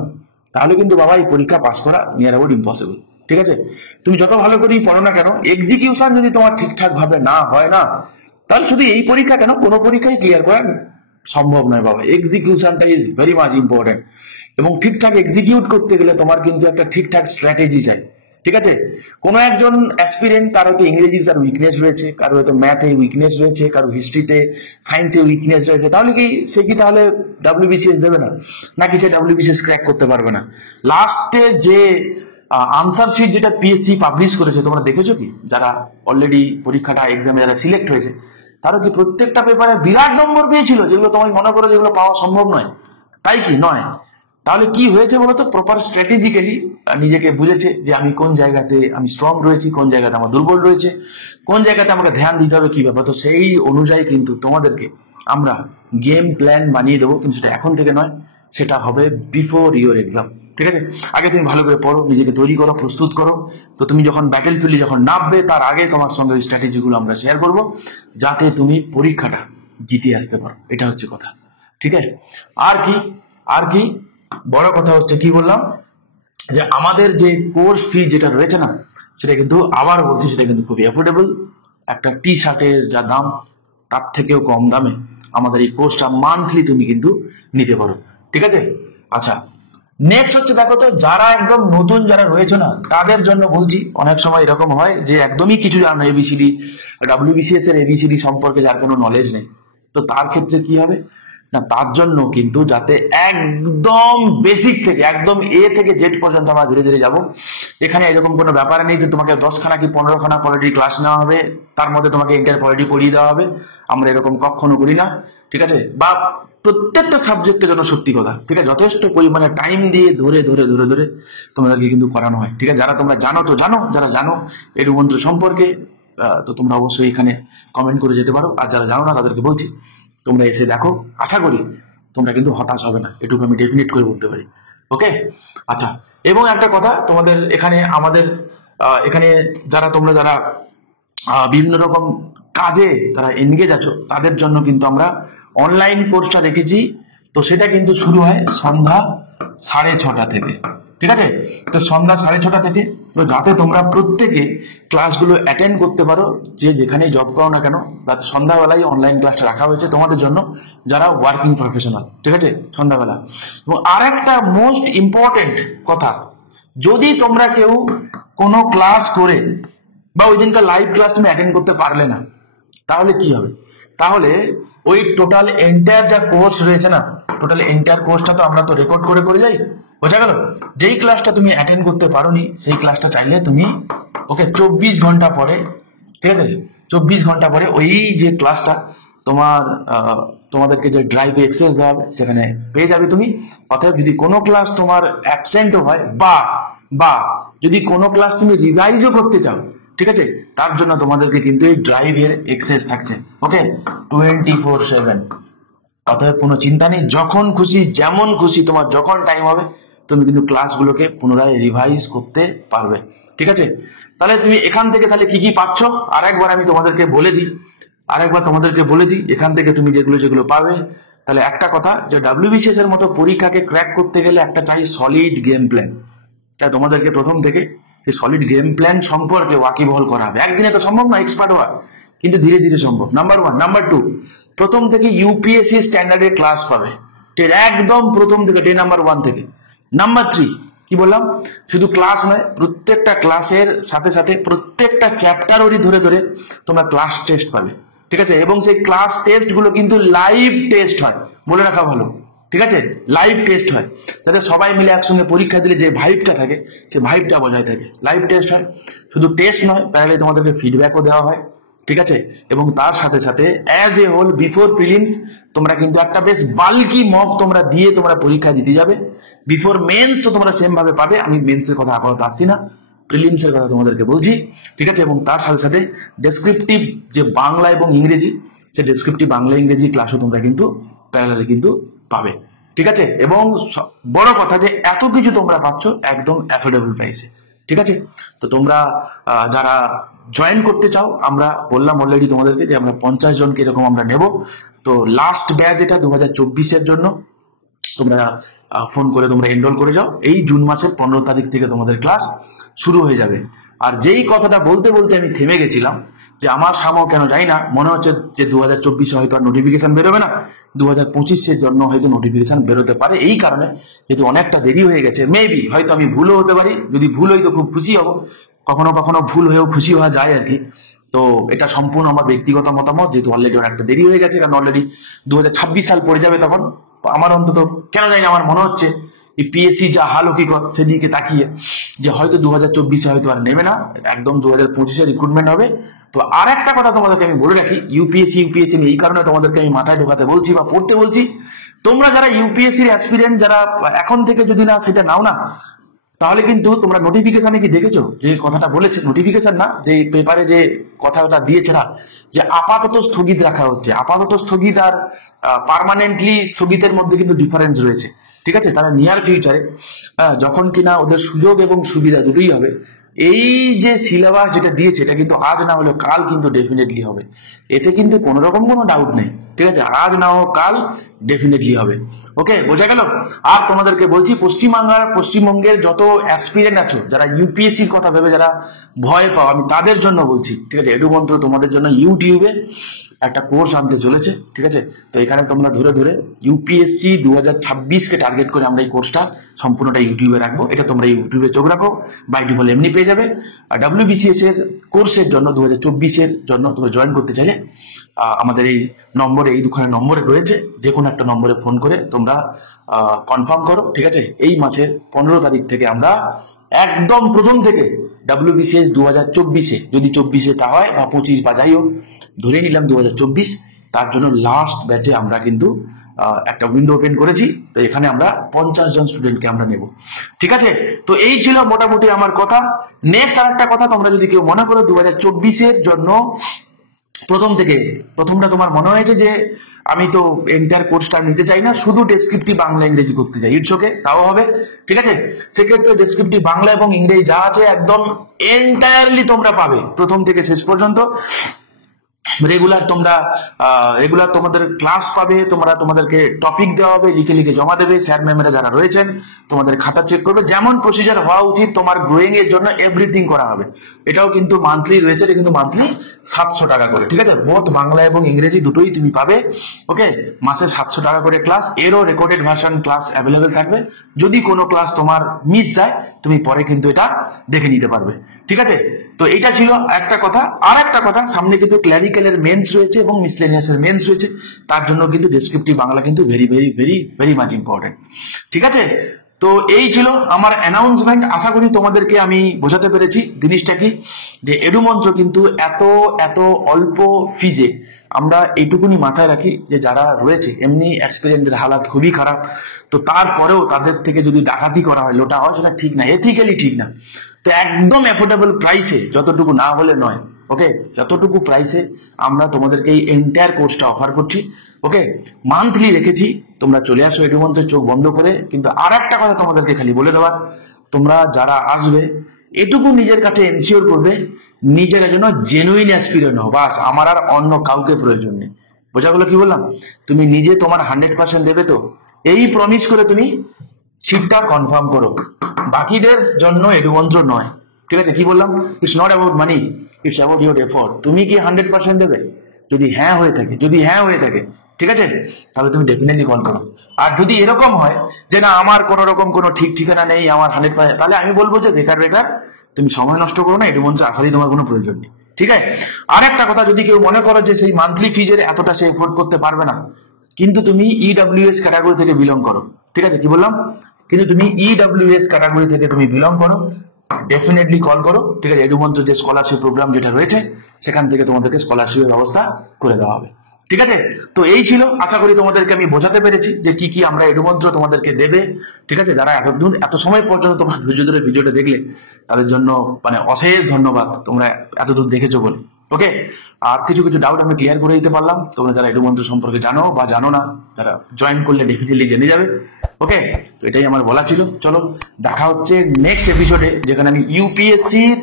তাহলে কিন্তু বাবা এই পরীক্ষা পাস করা নিয়ার অ্যাবাউট ইম্পসিবল। ঠিক আছে, তুমি যত ভালো করেই পড়ো না কেন, এক্সিকিউশন যদি তোমার ঠিকঠাক ভাবে না হয় না, তাহলে শুধু এই পরীক্ষা কেন, কোনো পরীক্ষাই ক্লিয়ার করা সম্ভব নয় বাবা। এক্সিকিউশনটা ইজ ভেরি মাচ ইম্পর্টেন্ট, এবং ঠিকঠাক এক্সিকিউট করতে গেলে তোমার কিন্তু একটা ঠিকঠাক স্ট্র্যাটেজি চাই। ঠিক আছে, কোনো একজন অ্যাসপিরেন্ট তার হয়তো ইংরেজিতে তার উইকনেস রয়েছে, কারো হয়তো ম্যাথে উইকনেস রয়েছে, কারো হিস্ট্রিতে সায়েন্সে উইকনেস রয়েছে, তাহলে কি সে কি তাহলে ডাব্লিউবিসিএস দেবে না, নাকি সে ডাব্লিউবিসিএস ক্র্যাক করতে পারবে না? লাস্টে যে আনসার শিট যেটা পিএসসি পাবলিশ করেছে তোমরা দেখেছো কি? যারা অলরেডি পরীক্ষাটা এক্সামে যারা সিলেক্ট হয়েছে তারা কি প্রত্যেকটা পেপারে বিরাট নম্বর পেয়েছিল, যেগুলো তোমায় মনে করো যেগুলো পাওয়া সম্ভব নয়, তাই কি নয়? তাহলে কি হয়েছে বলতো, প্রপার স্ট্র্যাটেজিক্যালি নিজেকে বুঝেছে যে আমি কোন জায়গাতে আমি স্ট্রং রয়েছি, কোন জায়গাতে আমার দুর্বল রয়েছে, কোন জায়গাতে আমাকে ধ্যান দিতে হবে, কি ব্যাপার। তো সেই অনুযায়ী কিন্তু তোমাদেরকে আমরা গেম প্ল্যান বানিয়ে দেবো, কিন্তু সেটা এখন থেকে নয়, সেটা হবে বিফোর ইউর এক্সাম। ঠিক আছে, আগে তুমি ভালো করে পড়ো, নিজেকে তৈরি করো, প্রস্তুত করো। তো তুমি যখন ব্যাটেল ফিল্ডে যখন নামবে তার আগে তোমার সঙ্গে ওই স্ট্র্যাটেজিগুলো আমরা শেয়ার করবো, যাতে তুমি পরীক্ষাটা জিতে আসতে পারো। এটা হচ্ছে কথা। ঠিক আছে, আর কি বড় কথা হচ্ছে কি বললাম, যে আমাদের যে কোর্স ফি যেটা রয়েছে না, সেটা কিন্তু আবার বলছি সেটা কিন্তু খুবই অ্যাফোর্ডেবল। একটা টি শার্টের যা দাম তার থেকেও কম দামে আমাদের এই কোর্সটা মান্থলি তুমি কিন্তু নিতে পারো। ঠিক আছে, আচ্ছা নেক্সট হচ্ছে দেখো তো, যারা একদম নতুন যারা রয়েছে না তাদের জন্য বলছি, অনেক সময় এরকম হয় যে একদমই কিছু জানো না, এবিসিডি ডাব্লিউবিসিএস এর এবিসিডি সম্পর্কে যার কোনো নলেজ নেই, তো তার ক্ষেত্রে কি হবে না, তার জন্য কিন্তু যাতে একদম বেসিক থেকে একদম এ থেকে জেড পর্যন্ত আমরা ধীরে ধীরে যাব। এখানে এরকম কোনো ব্যাপার নেই যে তোমাকে 10খানা কি 15খানা পলিটি ক্লাস নেওয়া হবে, তার মধ্যে তোমাকে ইন্টার পলিটি পড়িয়ে দেওয়া হবে, আমরা এরকম কখনো করি না। ঠিক আছে, বা প্রত্যেকটা সাবজেক্টের জন্য সত্যি কথা, ঠিক আছে, যথেষ্ট পরিমাণে টাইম দিয়ে ধরে ধরে ধরে ধরে তোমাদেরকে কিন্তু করানো হয়। ঠিক আছে, যারা তোমরা জানো তো জানো, যারা জানো এই রূপান্তর সম্পর্কে তো তোমরা অবশ্যই এখানে কমেন্ট করে যেতে পারো, আর যারা জানো না তাদেরকে বলছি তোমরা এসে দেখো, আশা করি তোমরা কিন্তু হতাশ হবে না, এটুকু আমি ডেফিনেট করে বলতে পারি। ওকে, আচ্ছা, এবং একটা কথা তোমাদের এখানে আমাদের এখানে তোমরা যারা বিভিন্ন রকম কাজে তারা এনগেজ আছো তাদের জন্য কিন্তু আমরা অনলাইন কোর্সটা রেখেছি। তো সেটা কিন্তু শুরু হয় সন্ধ্যা 6:30 থেকে। ঠিক আছে, তো সন্ধ্যা 6:30 থেকে, তো যাতে তোমরা প্রত্যেকে ক্লাসগুলো অ্যাটেন্ড করতে পারো, যে যেখানে জব করো না কেন, যাতে সন্ধ্যাবেলায় অনলাইন ক্লাসটা রাখা হয়েছে তোমাদের জন্য যারা ওয়ার্কিং প্রফেশনাল। ঠিক আছে, সন্ধ্যাবেলা। এবং আর একটা মোস্ট ইম্পর্টেন্ট কথা, যদি তোমরা কেউ কোনো ক্লাস করে বা ওই দিনকার লাইভ ক্লাস তুমি অ্যাটেন্ড করতে পারলে না, তাহলে কি হবে, তাহলে ওই টোটাল এন্টায়ার যা কোর্স রয়েছে না, টোটাল এন্টায়ার কোর্সটা তো আমরা তো রেকর্ড করে করে যাই, বোঝা গেল? যেই ক্লাসটা তুমি অ্যাটেন্ড করতে পারোনি সেই ক্লাসটা চাইলে তুমি ওকে 24 ঘন্টা পরে, ঠিক আছে, 24 ঘন্টা পরে ওই যে ক্লাসটা তোমাদেরকে যে ড্রাইভে এক্সেস দেওয়া হবে সেখানে পেয়ে যাবে তুমি। অতএব যদি কোনো ক্লাস তোমার অ্যাবসেন্টও হয় বা যদি কোনো ক্লাস তুমি রিভাইজও করতে চাও, ঠিক আছে, তার জন্য তোমাদেরকে কিন্তু এই ড্রাইভের এক্সেস থাকছে। ওকে, 24/7 অতএব কোনো চিন্তা নেই, যখন খুশি যেমন খুশি তোমার যখন টাইম হবে তুমি কিন্তু ক্লাসগুলোকে পুনরায় রিভাইজ করতে পারবে। ঠিক আছে, তাহলে তুমি এখান থেকে তাহলে কি কি পাচ্ছ আরেকবার আমি তোমাদেরকে বলে দিই, এখান থেকে তুমি যেগুলো যেগুলো পাবে। তাহলে একটা কথা, যে ডাব্লিউবিসিএস এর মতো পরীক্ষাকে ক্র্যাক করতে গেলে একটা চাই সলিড গেম প্ল্যান। তাই তোমাদেরকে প্রথম থেকে সেই সলিড গেম প্ল্যান সম্পর্কে ওয়াকিবহাল করা হবে। একদিনে তো সম্ভব না এক্সপার্ট হওয়া, কিন্তু ধীরে ধীরে সম্ভব। নাম্বার 1। নাম্বার 2, প্রথম থেকে ইউপিএসসি স্ট্যান্ডার্ডের ক্লাস পাবে, ঠিক একদম প্রথম থেকে ডে নাম্বার 1 থেকে। নাম্বার 3, কি বললাম, শুধু ক্লাস নয়, প্রত্যেকটা ক্লাসের সাথে সাথে প্রত্যেকটা চ্যাপ্টারই ধরে ধরে তোমরা ক্লাস টেস্ট পাবে। ঠিক আছে, এবং সেই ক্লাস টেস্ট গুলো কিন্তু লাইভ টেস্ট হয়, বলে রাখা ভালো। ঠিক আছে, লাইভ টেস্ট হয়, যাতে সবাই মিলে একসঙ্গে পরীক্ষা দিলে যে ভাইবটা থাকে সে ভাইবটা বজায় থাকে। লাইভ টেস্ট হয়, শুধু টেস্ট নয়, প্যারালে তোমাদেরকে ফিডব্যাকও দেওয়া হয়। ঠিক আছে, এবং তার সাথে সাথে as a whole before prelims তোমরা কিন্তু একটা বেশ বাল্কি মক তোমরা দিয়ে তোমরা পরীক্ষা দিতে যাবে। বিফোর মেন্স তো তোমরা সেম ভাবে পাবে, আমি মেন্সের কথা আপাতত আসছি না, প্রিলিমসের কথা তোমাদেরকে বলছি। ঠিক আছে, এবং তার সাথে সাথে ডেসক্রিপটিভ যে বাংলা এবং ইংরেজি, সে ডেসক্রিপটিভ বাংলা ইংরেজি ক্লাসও তোমরা কিন্তু প্যারালালি কিন্তু পাবে। ঠিক আছে, এবং বড় কথা যে এত কিছু তোমরা পাচ্ছ একদম অ্যাফোর্ডেবল প্রাইসে। ঠিক আছে, তো তোমরা যারা জয়েন করতে চাও, আমরা বললাম অলরেডি তোমাদেরকে যে আমরা 50 জনকে এরকম আমরা নেব। তো লাস্ট ব্যাচ এটা 2024-এর জন্য তোমরা ফোন করে তোমরা এনরোল করে যাও। এই জুন মাসের 15 তারিখ থেকে তোমাদের ক্লাস শুরু হয়ে যাবে। আর যেই কথাটা বলতে বলতে আমি থেমে গেছিলাম, যে আমার সামনে কেন যাই না, মনে হচ্ছে যে 2024-এ হয়তো আর নোটিফিকেশন বেরোবে না, 2025-এর জন্য হয়তো নোটিফিকেশন বেরোতে পারে। এই কারণে যেহেতু অনেকটা দেরি হয়ে গেছে, মেবি হয়তো আমি ভুলও হতে পারি, যদি ভুল হই তো খুব খুশি হব, কখনো কখনো ভুল হয়েও খুশি হওয়া যায় আর কি। তো এটা সম্পূর্ণ আমার ব্যক্তিগত মতামত, যেহেতু অলরেডি একটা দেরি হয়ে গেছে, কারণ অলরেডি 2026 সাল পড়ে যাবে তখন। আমার অন্তত কেন জানি না, আমার মনে হচ্ছে এই পিএসসি যা হাল হকিকত সেদিকে তাকিয়ে যে হয়তো 2024-এ হয়তো আর নেবে না, একদম 2025-এ রিক্রুটমেন্ট হবে। তো আর একটা কথা তোমাদেরকে আমি বলে রাখি, ইউপিএসসি এই কারণে তোমাদেরকে আমি মাথায় ঢোকাতে বলছি বা পড়তে বলছি, তোমরা যারা ইউপিএসসির অ্যাসপিরেন্ট, যারা এখন থেকে যদি না সেটা নাও না, তাহলে কিন্তু তোমরা নোটিফিকেশনে কি দেখেছো যে কথাটা বলেছে, নোটিফিকেশন না, যে পেপারে যে কথাটা দিয়েছে না, যে আপাতত স্থগিত রাখা হচ্ছে। আপাতত স্থগিত আর পার্মানেন্টলি স্থগিতের মধ্যে কিন্তু ডিফারেন্স রয়েছে। ঠিক আছে, তারা নিয়ার ফিউচারে যখন কিনা ওদের সুযোগ এবং সুবিধা দুটোই হবে, এই যে সিলেবাস যেটা দিয়েছে এটা কিন্তু আজ না হলে কাল কিন্তু ডেফিনেটলি হবে, এতে কিন্তু কোনো রকম কোনো ডাউট নেই। ঠিক আছে, আজ না হোক কাল ডেফিনেটলি হবে। ওকে, বোঝা গেল? আর তোমাদেরকে বলছি, পশ্চিমবঙ্গের যত অ্যাসপিরেন্ট আছো, যারা ইউপিএসসির কথা ভেবে যারা ভয় পাও, আমি তাদের জন্য বলছি। ঠিক আছে, এডুমন্ত্র তোমাদের জন্য ইউটিউবে একটা কোর্স আনতে চলেছে। ঠিক আছে, তো এখানে তোমরা ধরে ধরে ইউপিএসসি 2026-কে টার্গেট করে আমরা এই কোর্সটা সম্পূর্ণটা ইউটিউবে রাখবো। এটা তোমরা ইউটিউবে চোখ রাখো, বাই ডিফল্ট এমনি পেয়ে যাবে। আর ডাব্লিউবিসিএস এর কোর্সের জন্য 2024-এর জন্য তোমরা জয়েন করতে চাইলে আমাদের এই নম্বরে, এই দুখানা নম্বরে রয়েছে, যে কোনো একটা নম্বরে ফোন করে তোমরা কনফার্ম করো। ঠিক আছে, এই মাসের 15 তারিখ থেকে আমরা একদম প্রথম থেকে ডাব্লিউবিসিএস 2024-এ, যদি 24-এ তা হয় বা 25 বা যাই হোক, ধরে নিলাম 2024, তার জন্য লাস্ট ব্যাচে আমরা কিন্তু একটা উইন্ডো ওপেন করেছি। তো এখানে আমরা 50 জন স্টুডেন্টকে আমরা নেব। ঠিক আছে, তো এই ছিল মোটামুটি আমার কথা। নেক্সট আর একটা কথা, তোমরা যদি কেউ মনে করো 2024-এর জন্য প্রথমটা তোমার মনে হয়েছে যে আমি তো এন্টার কোর্সটা নিতে চাই না, শুধু ডেসক্রিপটিভ বাংলা ইংরেজি করতে চাই, ইটস ওকে, তাও হবে। ঠিক আছে, সেক্ষেত্রে ডেসক্রিপটিভ বাংলা এবং ইংরেজি যা আছে একদম এন্টায়ারলি তোমরা পাবে প্রথম থেকে শেষ পর্যন্ত। রেগুলার তোমাদের ক্লাস পাবে, তোমাদেরকে টপিক দেওয়া হবে, লিখে লিখে জমা দেবে, স্যার ম্যামেরা যারা রয়েছেন তোমাদের খাতা চেক করবে, যেমন প্রসিজার হওয়া উচিত তোমার গ্রোয়িং এর জন্য এভরিথিং করা হবে। এটাও কিন্তু মান্থলি রয়েছে, এটা কিন্তু মান্থলি 700 টাকা করে। ঠিক আছে, বোথ বাংলা এবং ইংরেজি দুটোই তুমি পাবে। ওকে, মাসে 700 টাকা করে ক্লাস, এরও রেকর্ডেড ভার্সন ক্লাস অ্যাভেলেবেল থাকবে। যদি কোনো ক্লাস তোমার মিস যায়, তুমি পরে কিন্তু এটা দেখে নিতে পারবে। ঠিক আছে, তো এটা ছিল একটা কথা। আর একটা কথা, সামনে কিন্তু ক্ল্যারিক্যালের মেন্স রয়েছে এবং মিসলেনিয়াসের মেন্স রয়েছে, তার জন্য কিন্তু ডেসক্রিপটিভ বাংলা কিন্তু very very very very much important. ঠিক আছে, তো এই ছিল আমার অ্যানাউন্সমেন্ট। আশা করি তোমাদেরকে আমি বোঝাতে পেরেছি জিনিসটা কি, যে এডুমন্ত্র কিন্তু এত এত অল্প ফিজে, আমরা এইটুকুনি মাথায় রাখি যে যারা রয়েছে এমনি এক্সপিরিয়েন্সের হালাত খুবই খারাপ, তো তারপরেও তাদের থেকে যদি ডাকাতি করা হয়, লোটা হয়, সেটা ঠিক না, এথিক্যালি ঠিক না। তো একদম অ্যাফোর্ডেবল প্রাইসে, যতটুকু না হলে নয়, ওকে, যতটুকু প্রাইসে আমরা তোমাদেরকে এই এন্টায়ার কোর্সটা অফার করছি। ওকে, মান্থলি রেখেছি, তোমরা চলে আসো এডুমন্ত্রে চোখ বন্ধ করে। কিন্তু আর একটা কথা তোমাদেরকে খালি বলে দেওয়ার, তোমরা যারা আসবে এটুকু নিজের কাছে এনশিওর করবে নিজেরা যেন জেনুইন অ্যাসপিরেন্ট হও, বাস। আমার আর অন্য কাউকে প্রয়োজন নেই। বোঝা গেলো কি বললাম? তুমি নিজে তোমার 100% দেবে তো, এই প্রমিস করে তুমি সিটটা কনফার্ম করো। বাকিদের জন্য এডুমন্ত্র নয়, ঠিক আছে? কি বললাম? It's not about money, it's about your effort. তুমি কি 100% দেবে? যদি হ্যাঁ হয়ে থাকে, ঠিক আছে, তাহলে তুমি ডেফিনেটলি কল করো। আর যদি এরকম হয় যে না আমার কোনো রকম কোনো ঠিক ঠিকানা নেই, আমার 100%, তাহলে আমি বলবো যে বেকার তুমি সময় নষ্ট করো না, এডুমন্ত্রে আসারই তোমার কোনো প্রয়োজন নেই। ঠিক আছে? আর একটা কথা, যদি কেউ মনে করো যে সেই মান্থলি ফিজের এতটা সে এফোর্ড করতে পারবে না, কিন্তু তুমি ইডব্লিউএস ক্যাটাগরি থেকে বিলং করো, ঠিক আছে? কি বললাম? কিন্তু তুমি ইডব্লিউএস ক্যাটাগরি থেকে তুমি বিলং করো, ডেফিনেটলি কল করো, ঠিক আছে? এডুমন্ত্র যে স্কলারশিপ প্রোগ্রাম যেটা রয়েছে সেখান থেকে তোমাদেরকে স্কলারশিপের ব্যবস্থা করে দেওয়া হবে, ঠিক আছে? তো এই ছিল, আশা করি তোমাদেরকে আমি বোঝাতে পেরেছি যে কি কি আমরা এডুমন্ত্র তোমাদেরকে দেবে, ঠিক আছে? যারা এত সময় পর্যন্ত তোমরা ধৈর্য ধরে ভিডিওটা দেখলে তাদের জন্য মানে অশেষ ধন্যবাদ, তোমরা এতদূর দেখেছো বলে। ওকে, আর কিছু ডাউট আমি ক্লিয়ার করে দিতে পারলাম। তোমরা যারা এডুমন্ত্র সম্পর্কে জানো বা জানো না, যারা জয়েন করলে ডেফিনেটলি জেনে যাবে। ওকে, তো এটাই আমার বলা ছিল। চলো দেখা হচ্ছে নেক্সট এপিসোডে, যেখানে আমি ইউপিএসসির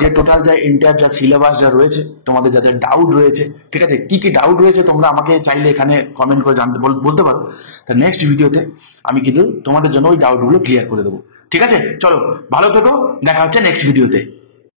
যে টোটাল যা এন্টায়ার যা সিলেবাস যা রয়েছে, তোমাদের যাদের ডাউট রয়েছে, ঠিক আছে, কি কি ডাউট রয়েছে তোমরা আমাকে চাইলে এখানে কমেন্ট করে বলতে পারো। তা নেক্সট ভিডিওতে আমি কিন্তু তোমাদের জন্য ওই ডাউটগুলো ক্লিয়ার করে দেবো, ঠিক আছে? চলো ভালো থেকো, দেখা হচ্ছে নেক্সট ভিডিওতে।